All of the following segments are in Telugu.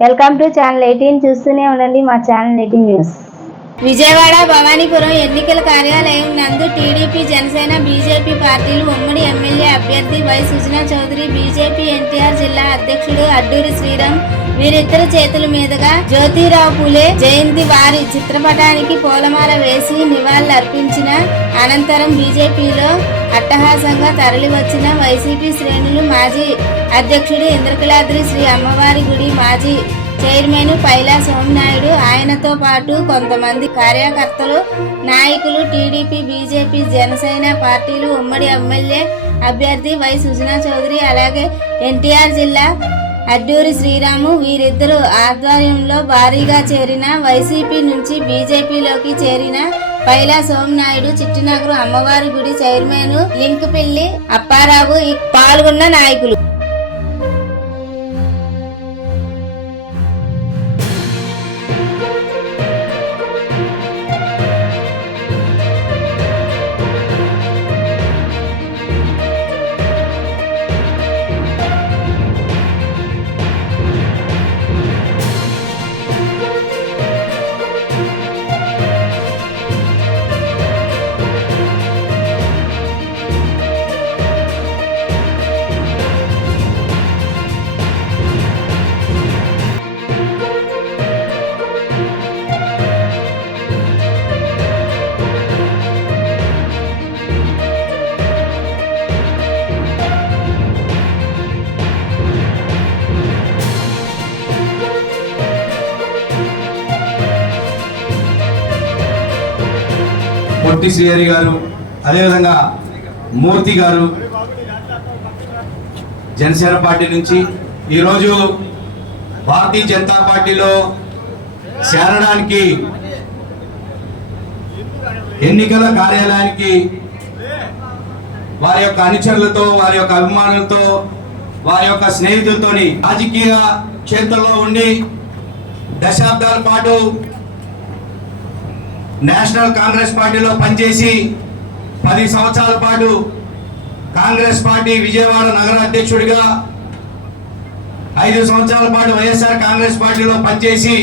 వెల్కమ్ టు ఛానల్ 18 చూస్తూనే ఉండండి మా ఛానల్ 18 న్యూస్. విజయవాడ భవానీపురం ఎన్నికల కార్యాలయం నందు టీడీపీ, జనసేన, బీజేపీ పార్టీలు ఉమ్మడి ఎమ్మెల్యే అభ్యర్థి వై సుజనా చౌదరి, బీజేపీ ఎన్టీఆర్ జిల్లా అధ్యక్షుడు అడ్డూరి శ్రీరామ్ వీరిద్దరి చేతుల మీదుగా జ్యోతిరావు పూలే జయంతి వారి చిత్రపటానికి పూలమాల వేసి నివాళులర్పించిన అనంతరం బీజేపీలో అట్టహాసంగా తరలివచ్చిన వైసీపీ శ్రేణులు మాజీ అధ్యక్షుడు ఇంద్రకీలాద్రి శ్రీ అమ్మవారి గుడి మాజీ చైర్మన్ పైలా సోమనాయుడు, ఆయనతో పాటు కొంతమంది కార్యకర్తలు, నాయకులు, టీడీపీ, బీజేపీ, జనసేన పార్టీలు ఉమ్మడి ఎమ్మెల్యే అభ్యర్థి వై సుజనా చౌదరి, అలాగే ఎన్టీఆర్ జిల్లా అడ్డూరి శ్రీరాము వీరిద్దరు ఆధ్వర్యంలో భారీగా చేరిన వైసీపీ నుంచి బీజేపీలోకి చేరిన పైలా సోమనాయుడు, చిట్టినగరు అమ్మవారి గుడి చైర్మన్ లింకుపిల్లి అప్పారావు పాల్గొన్న నాయకులు. పొట్టి శ్రీహరి గారు, అదేవిధంగా మూర్తి గారు జనసేన పార్టీ నుంచి ఈరోజు భారతీయ జనతా పార్టీలో చేరడానికి ఎన్నికల కార్యాలయానికి వారి యొక్క అనుచరులతో, వారి యొక్క అభిమానులతో, వారి యొక్క స్నేహితులతో రాజకీయ క్షేత్రంలో ఉండి దశాబ్దాల పాటు నేషనల్ కాంగ్రెస్ పార్టీలో పనిచేసి 10 సంవత్సరాల పాటు కాంగ్రెస్ పార్టీ విజయవాడ నగర అధ్యక్షుడిగా, 5 సంవత్సరాల పాటు వైఎస్ఆర్ కాంగ్రెస్ పార్టీలో పనిచేసి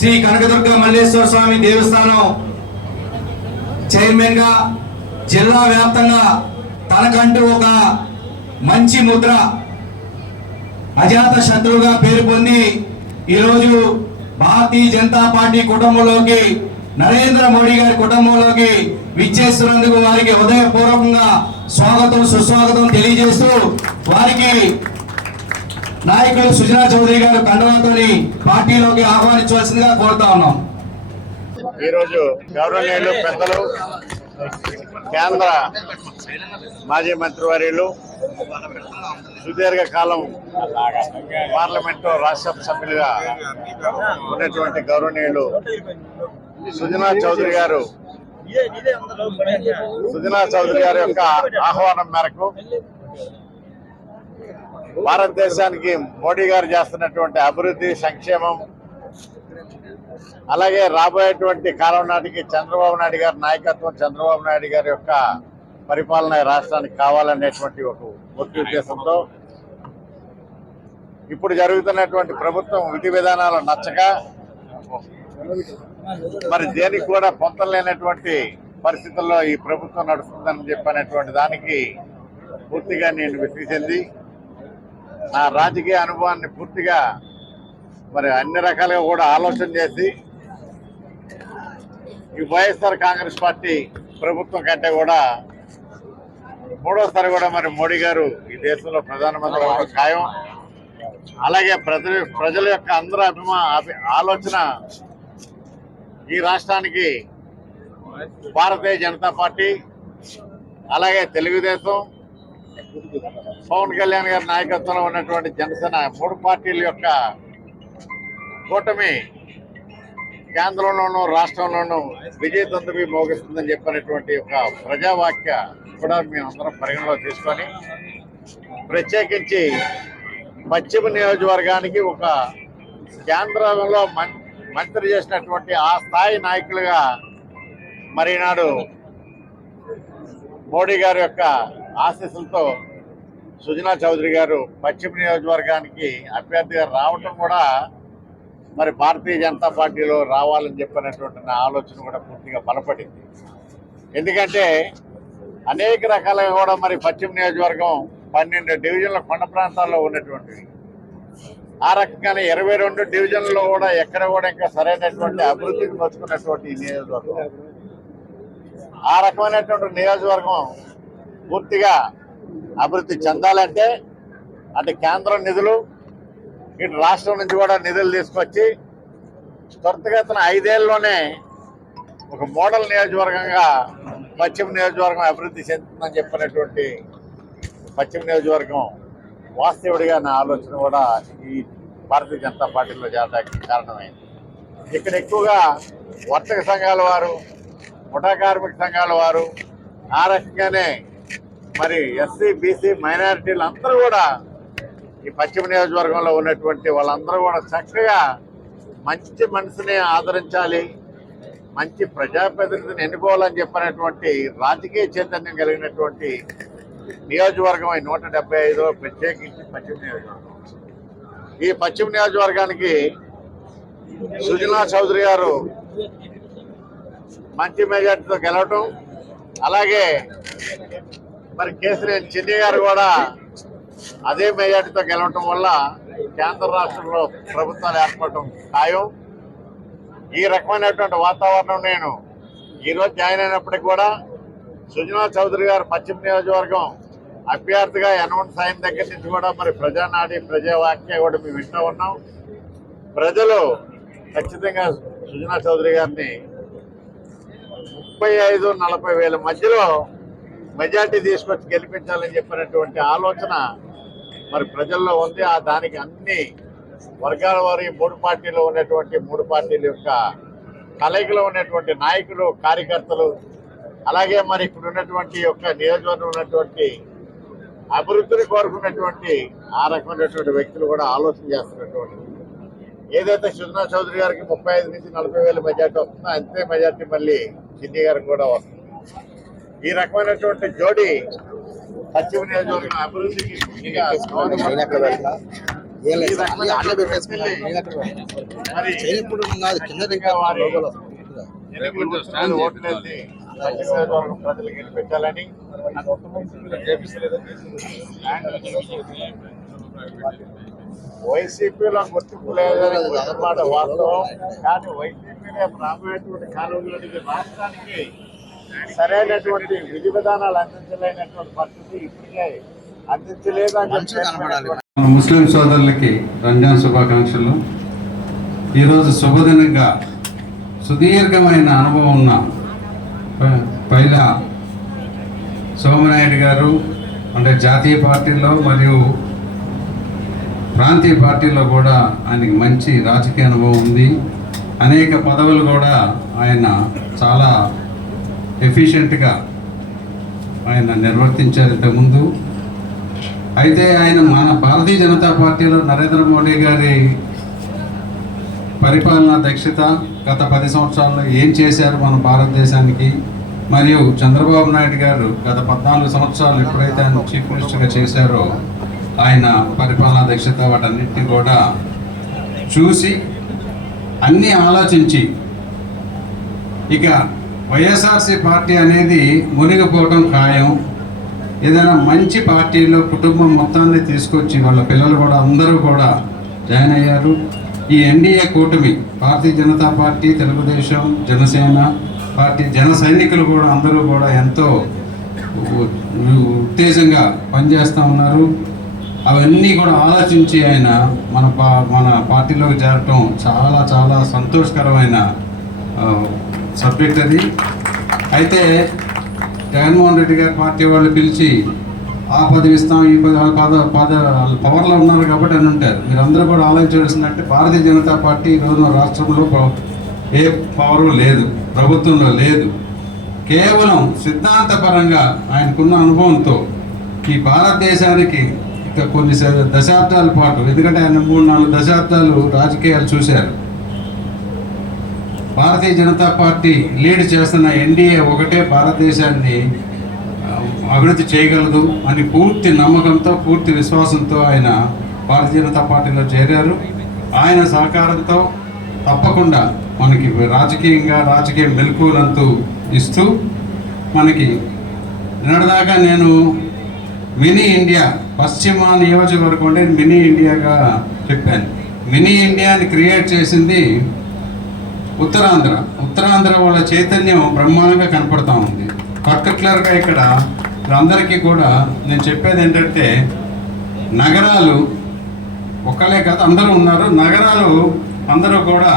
శ్రీ కనకదుర్గ మల్లేశ్వర స్వామి దేవస్థానం చైర్మన్ గా జిల్లా వ్యాప్తంగా తనకంటూ ఒక మంచి ముద్ర, అజాత శత్రువుగా పేరు పొంది ఈరోజు భారతీయ జనతా పార్టీ కుటుంబంలోకి, నరేంద్ర మోడీ గారి కుటుంబంలోకి విచ్చేస్తున్నందుకు వారికి హృదయపూర్వకంగా స్వాగతం సుస్వాగతం తెలియజేస్తూ వారికి నాయకులు సుజనా చౌదరి గారు కండవాతోని పార్టీలోకి ఆహ్వానించవలసిందిగా కోరుతా ఉన్నాం. ఈరోజు గౌరవనీయులు పెద్దలు కేంద్ర మాజీ మంత్రివర్యులు, సుదీర్ఘకాలం పార్లమెంటు రాజ్యసభ సభ్యులుగా ఉన్నటువంటి గౌరవనీయులు సుజనా చౌదరి గారు యొక్క ఆహ్వానం మేరకు భారతదేశానికి మోడీ గారు చేస్తున్నటువంటి అభివృద్ధి, సంక్షేమం, అలాగే రాబోయేటువంటి కాలం నాటికి చంద్రబాబు నాయుడు గారి నాయకత్వం, చంద్రబాబు నాయుడు గారి యొక్క పరిపాలన రాష్ట్రానికి కావాలనేటువంటి ఒక ముఖ్య ఉద్దేశంతో ఇప్పుడు జరుగుతున్నటువంటి ప్రభుత్వం విధి విధానాలు నచ్చక మరి దేనికి కూడా పొంతం లేనటువంటి పరిస్థితుల్లో ఈ ప్రభుత్వం నడుస్తుందని చెప్పనేటువంటి దానికి పూర్తిగా నేను విసిగి చెంది నా రాజకీయ అనుభవాన్ని పూర్తిగా మరి అన్ని రకాలుగా కూడా ఆలోచన చేసి ఈ వైఎస్ఆర్ కాంగ్రెస్ పార్టీ ప్రభుత్వం కంటే కూడా మూడోసారి కూడా మరి మోడీ గారు ఈ దేశంలో ప్రధానమంత్రి అవ్వడం ఖాయం. అలాగే ప్రజల యొక్క అందరూ ఆలోచన ఈ రాష్ట్రానికి భారతీయ జనతా పార్టీ, అలాగే తెలుగుదేశం, పవన్ కళ్యాణ్ గారి నాయకత్వంలో ఉన్నటువంటి జనసేన 3 పార్టీల యొక్క కూటమి కేంద్రంలోనూ రాష్ట్రంలోనూ విజయతంతువి మోగిస్తుందని చెప్పినటువంటి ఒక ప్రజావాక్య కూడా మేమందరం పరిగణలో తీసుకొని ప్రత్యేకించి పశ్చిమ నియోజకవర్గానికి ఒక కేంద్రంలో మంత్రి చేసినటువంటి ఆ స్థాయి నాయకులుగా మరి నాడు మోడీ గారి యొక్క ఆశీస్సులతో సుజనా చౌదరి గారు పశ్చిమ నియోజకవర్గానికి అభ్యర్థిగా రావటం కూడా మరి భారతీయ జనతా పార్టీలో రావాలని చెప్పినటువంటి నా ఆలోచన కూడా పూర్తిగా బలపడింది. ఎందుకంటే అనేక రకాలుగా కూడా మరి పశ్చిమ నియోజకవర్గం 12 డివిజన్ల కొండ ప్రాంతాల్లో ఉన్నటువంటివి. ఆ రకంగానే 22 డివిజన్లలో కూడా ఎక్కడ కూడా ఇంకా సరైనటువంటి అభివృద్ధికి నోచుకున్నటువంటి ఈ నియోజకవర్గం, ఆ రకమైనటువంటి నియోజకవర్గం పూర్తిగా అభివృద్ధి చెందాలంటే అటు కేంద్రం నిధులు ఇటు రాష్ట్రం నుంచి కూడా నిధులు తీసుకొచ్చి త్వరితగతిన 5 ఏళ్ళలోనే ఒక మోడల్ నియోజకవర్గంగా పశ్చిమ నియోజకవర్గం అభివృద్ధి చెందుతుందని చెప్పినటువంటి పశ్చిమ నియోజకవర్గం వాస్తవుడిగా నా ఆలోచన కూడా ఈ భారతీయ జనతా పార్టీలో చేరడానికి కారణమైంది. ఇక్కడ ఎక్కువగా వర్తక సంఘాల వారు, ముఠా కార్మిక సంఘాల వారు, ఆ రకంగానే మరి ఎస్సీ బీసీ మైనారిటీలు అందరూ కూడా ఈ పశ్చిమ నియోజకవర్గంలో ఉన్నటువంటి వాళ్ళందరూ కూడా చక్కగా మంచి మనసుని ఆదరించాలి, మంచి ప్రజాప్రతినిధిని ఎన్నుకోవాలని చెప్పినటువంటి రాజకీయ చైతన్యం కలిగినటువంటి నియోజకవర్గం 175లో ప్రత్యేకించి పశ్చిమ నియోజకవర్గం. ఈ పశ్చిమ నియోజకవర్గానికి సుజనా చౌదరి గారు మంచి మెజార్టీతో గెలవటం, అలాగే మరి కేసీఆర్ చిన్ని గారు కూడా అదే మెజార్టీతో గెలవటం వల్ల కేంద్ర రాష్ట్రంలో ప్రభుత్వాలు ఏర్పడటం ఖాయం. ఈ రకమైనటువంటి వాతావరణం నేను ఈరోజు జాయిన్ అయినప్పటికీ కూడా సుజనా చౌదరి గారు పశ్చిమ నియోజకవర్గం అభ్యర్థిగా అనౌన్స్ అయిన దగ్గర నుంచి కూడా మరి ప్రజానాడి ప్రజావాక్య కూడా మేము వింటూ ఉన్నాం. ప్రజలు ఖచ్చితంగా సుజనా చౌదరి గారిని 35-40 వేల మధ్యలో మెజార్టీ తీసుకొచ్చి గెలిపించాలని చెప్పినటువంటి ఆలోచన మరి ప్రజల్లో ఉంది. ఆ దానికి అన్ని వర్గాల వారి 3 పార్టీలో ఉన్నటువంటి 3 పార్టీల యొక్క కలయికలో ఉన్నటువంటి నాయకులు, కార్యకర్తలు, అలాగే మరి ఇప్పుడు ఉన్నటువంటి యొక్క నియోజకవర్గం ఉన్నటువంటి అభివృద్ధిని కోరుకున్నటువంటి ఆ రకమైనటువంటి వ్యక్తులు కూడా ఆలోచన చేస్తున్నటువంటి ఏదైతే సుజనా చౌదరి గారికి 35-40 వేల మెజార్టీ వస్తుందో అంతే మెజార్టీ మళ్ళీ చిన్ని గారికి కూడా వస్తుంది. ఈ రకమైనటువంటి జోడీ పశ్చిమ నియోజకవర్గం అభివృద్ధికి ఓట్లేసి పశ్చిమ నియోజకవర్గం ప్రజలకు గెలిపించాలని వైసీపీలో గుర్తింపు లేదని మాట వాస్తవం. కానీ వైసీపీనే రాబోయేటువంటి కాలంలోనికి రాష్ట్రానికి సరైనటువంటి విధి విధానాలు అందించలేనటువంటి పరిస్థితి ఇప్పటికే అందించలేదు అని చెప్పి ముస్లిం సోదరులకి రంజాన్ శుభాకాంక్షలు. ఈరోజు శుభదినంగా సుదీర్ఘమైన అనుభవం ఉన్న పైలా సోమనాయుడు గారు అంటే జాతీయ పార్టీలో మరియు ప్రాంతీయ పార్టీలో కూడా ఆయనకి మంచి రాజకీయ అనుభవం ఉంది. అనేక పదవులు కూడా ఆయన చాలా ఎఫిషియెంట్గా ఆయన నిర్వర్తించారు ఇంతకుముందు. అయితే ఆయన మన భారతీయ జనతా పార్టీలో నరేంద్ర మోడీ గారి పరిపాలనా దక్షత గత 10 సంవత్సరాల్లో ఏం చేశారు మన భారతదేశానికి, మరియు చంద్రబాబు నాయుడు గారు గత 14 సంవత్సరాలు ఎప్పుడైతే ఆయన చీఫ్ మినిస్టర్గా చేశారో ఆయన పరిపాలనా దక్షత వాటన్నిటిని కూడా చూసి అన్నీ ఆలోచించి ఇక వైఎస్ఆర్సీ పార్టీ అనేది మునిగిపోవడం ఖాయం, ఏదైనా మంచి పార్టీలో కుటుంబం మొత్తాన్ని తీసుకొచ్చి వాళ్ళ పిల్లలు కూడా అందరూ కూడా జాయిన్ అయ్యారు. ఈ ఎన్డీఏ కూటమి భారతీయ జనతా పార్టీ, తెలుగుదేశం, జనసేన పార్టీ, జన సైనికులు కూడా అందరూ కూడా ఎంతో ఉత్తేజంగా పనిచేస్తూ ఉన్నారు. అవన్నీ కూడా ఆలోచించి ఆయన మన పార్టీలోకి చేరటం చాలా చాలా సంతోషకరమైన సబ్జెక్ట్ అది. అయితే జగన్మోహన్ రెడ్డి గారి పార్టీ వాళ్ళు పిలిచి ఆ పదవి ఇస్తాం, ఈ పవర్లో ఉన్నారు కాబట్టి అని ఉంటారు. మీరందరూ కూడా ఆలోచించాల్సిందంటే భారతీయ జనతా పార్టీ ఈరోజు రాష్ట్రంలో ఏ పవరు లేదు, ప్రభుత్వంలో లేదు. కేవలం సిద్ధాంతపరంగా ఆయనకున్న అనుభవంతో ఈ భారతదేశానికి ఇక కొన్ని దశాబ్దాల పాటు, ఎందుకంటే ఆయన 3-4 దశాబ్దాలు రాజకీయాలు చూశారు. భారతీయ జనతా పార్టీ లీడ్ చేస్తున్న ఎన్డీఏ ఒకటే భారతదేశాన్ని అభివృద్ధి చేయగలదు అని పూర్తి నమ్మకంతో, పూర్తి విశ్వాసంతో ఆయన భారతీయ జనతా పార్టీలో చేరారు. ఆయన సహకారంతో తప్పకుండా మనకి రాజకీయ మెలకువలంతూ ఇస్తూ మనకి నిన్నటిదాకా నేను మినీ ఇండియా పశ్చిమ నియోజకవర్గం అంటే మినీ ఇండియాగా చెప్పాను. మినీ ఇండియాని క్రియేట్ చేసింది ఉత్తరాంధ్ర వాళ్ళ చైతన్యం బ్రహ్మాండంగా కనపడతా ఉంది. పర్టికులర్గా ఇక్కడ అందరికీ కూడా నేను చెప్పేది ఏంటంటే, నగరాలు ఒక్కలే కాదు అందరూ ఉన్నారు. నగరాలు అందరూ కూడా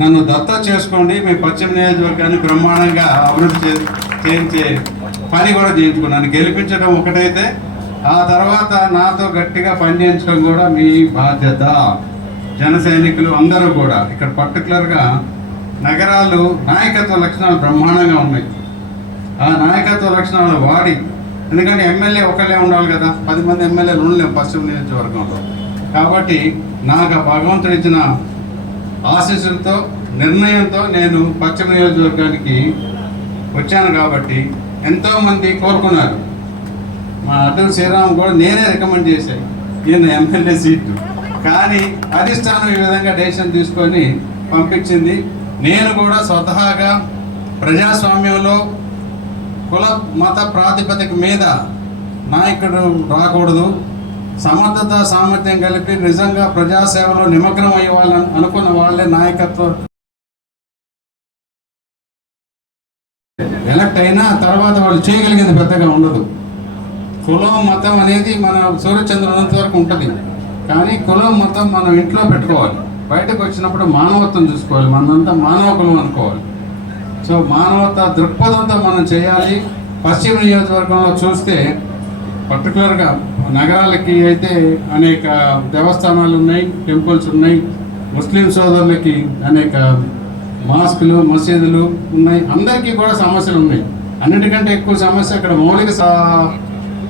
నన్ను దత్తా చేసుకోండి, మీ పశ్చిమ నియోజకవర్గాన్ని బ్రహ్మాండంగా అభివృద్ధి చేయించే పని కూడా చేయించుకున్నాను. గెలిపించడం ఒకటైతే ఆ తర్వాత నాతో గట్టిగా పనిచేయించడం కూడా మీ బాధ్యత. జన సైనికులు అందరూ కూడా ఇక్కడ పర్టికులర్గా నగరాలు నాయకత్వ లక్షణాలు బ్రహ్మాండంగా ఉన్నాయి. ఆ నాయకత్వ లక్షణాలు వాడి, ఎందుకంటే ఎమ్మెల్యే ఒకళ్ళే ఉండాలి కదా, 10 మంది ఎమ్మెల్యేలు ఉండలేము పశ్చిమ నియోజకవర్గంలో. కాబట్టి నాకు ఆ భగవంతుడు ఇచ్చిన ఆశీస్సులతో, నిర్ణయంతో నేను పశ్చిమ నియోజకవర్గానికి వచ్చాను. కాబట్టి ఎంతోమంది కోరుకున్నారు. మా అటల్ శ్రీరామ్ కూడా నేనే రికమెండ్ చేశాను ఈయన ఎమ్మెల్యే సీటు, కానీ అధిష్టానం ఈ విధంగా డెసిషన్ తీసుకొని పంపించింది. నేను కూడా స్వతహాగా ప్రజాస్వామ్యంలో కుల మత ప్రాతిపదిక మీద నాయకుడు రాకూడదు, సమర్థత సామర్థ్యం కలిపి నిజంగా ప్రజాసేవలో నిమగ్నం అయ్యే వాళ్ళని అనుకున్న వాళ్ళే నాయకత్వం ఎలక్ట్ అయినా తర్వాత వాళ్ళు చేయగలిగేది పెద్దగా ఉండదు. కులం మతం అనేది మన సూర్యచంద్ర ఉన్నంత వరకు ఉంటుంది, కానీ కులం మతం మనం ఇంట్లో పెట్టుకోవాలి. బయటకు వచ్చినప్పుడు మానవత్వం చూసుకోవాలి, మనంతా మానవ కులం అనుకోవాలి. సో మానవత దృక్పథంతో మనం చేయాలి. పశ్చిమ నియోజకవర్గంలో చూస్తే పర్టికులర్గా నగరాలకి అయితే అనేక దేవస్థానాలు ఉన్నాయి, టెంపుల్స్ ఉన్నాయి. ముస్లిం సోదరులకి అనేక మాస్కులు, మసీదులు ఉన్నాయి. అందరికీ కూడా సమస్యలు ఉన్నాయి. అన్నిటికంటే ఎక్కువ సమస్య ఇక్కడ మౌలిక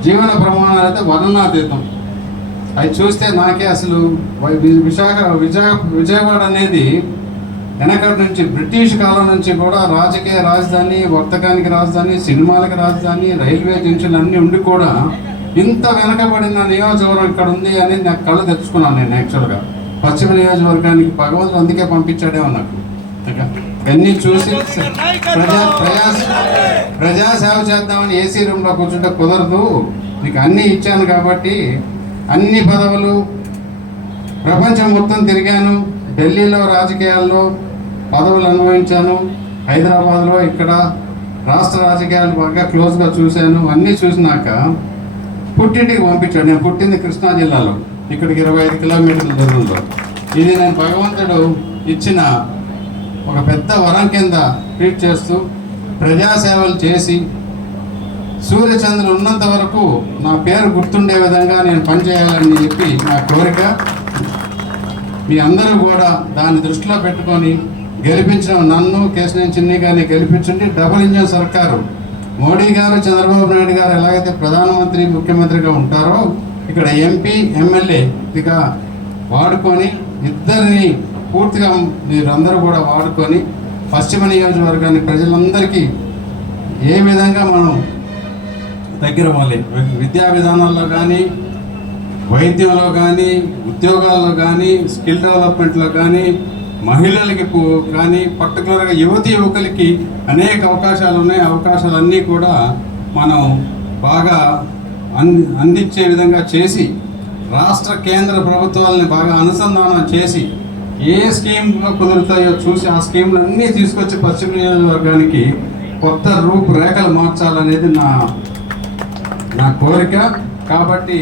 జీవన ప్రమాణాలు అయితే వర్ణనాతీతం. అవి చూస్తే నాకే అసలు విజయవాడ అనేది వెనకటి నుంచి బ్రిటిష్ కాలం నుంచి కూడా రాజకీయ రాజధాని, వర్తకానికి రాజధాని, సినిమాలకి రాజధాని, రైల్వే జంక్షన్లు అన్నీ ఉండి కూడా ఇంత వెనకబడిన నియోజకవర్గం ఇక్కడ ఉంది అనేది నాకు కళ్ళు తెచ్చుకున్నాను. నేను యాక్చువల్గా పశ్చిమ నియోజకవర్గానికి భగవంతుడు అందుకే పంపించాడేమో నాకు. ఇవన్నీ చూసి ప్రజా సేవ చేద్దామని ఏసీ రూమ్లో కూర్చుంటే కుదరదు, నీకు అన్నీ ఇచ్చాను కాబట్టి అన్ని పదవులు ప్రపంచం మొత్తం తిరిగాను, ఢిల్లీలో రాజకీయాల్లో పదవులు అనుభవించాను, హైదరాబాద్లో ఇక్కడ రాష్ట్ర రాజకీయాలు బాగా క్లోజ్గా చూశాను. అన్నీ చూసినాక పుట్టింటికి పంపించాడు. నేను పుట్టింది కృష్ణా జిల్లాలో, ఇక్కడికి 25 కిలోమీటర్ల దూరంలో. ఇది నేను భగవంతుడు ఇచ్చిన ఒక పెద్ద వరం కింద ట్రీట్ చేస్తూ ప్రజాసేవలు చేసి సూర్యచంద్రులు ఉన్నంత వరకు నా పేరు గుర్తుండే విధంగా నేను పనిచేయాలని చెప్పి నా కోరిక. మీ అందరూ కూడా దాన్ని దృష్టిలో పెట్టుకొని గెలిపించిన నన్ను, కేశినేని చిన్ని గారిని గెలిపించండి. డబుల్ ఇంజన్ సర్కారు మోడీ గారు, చంద్రబాబు నాయుడు గారు ఎలాగైతే ప్రధానమంత్రి, ముఖ్యమంత్రిగా ఉంటారో ఇక్కడ ఎంపీ, ఎమ్మెల్యేగా వాడుకొని ఇద్దరిని పూర్తిగా మీరందరూ కూడా వాడుకొని పశ్చిమ నియోజకవర్గాన్ని ప్రజలందరికీ ఏ విధంగా మనం దగ్గర అవ్వాలి, విద్యా విధానాల్లో కానీ, వైద్యంలో కానీ, ఉద్యోగాల్లో కానీ, స్కిల్ డెవలప్మెంట్లో కానీ, మహిళలకి కానీ, పర్టికులర్గా యువకులకి అనేక అవకాశాలు ఉన్నాయి. అవకాశాలన్నీ కూడా మనం బాగా అందించే విధంగా చేసి రాష్ట్ర కేంద్ర ప్రభుత్వాలని బాగా అనుసంధానం చేసి ఏ స్కీమ్లో కుదురుతాయో చూసి ఆ స్కీమ్లన్నీ తీసుకొచ్చి పశ్చిమ నియోజకవర్గానికి కొత్త రూపురేఖలు మార్చాలనేది నా కోరిక. కాబట్టి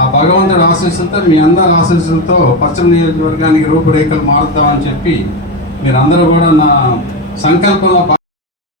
ఆ భగవంతుడి ఆశీస్సులతో, మీ అందరి ఆశీస్సులతో పశ్చిమ నియోజకవర్గానికి రూపురేఖలు మారుతామని చెప్పి మీరందరూ కూడా నా సంకల్పంలో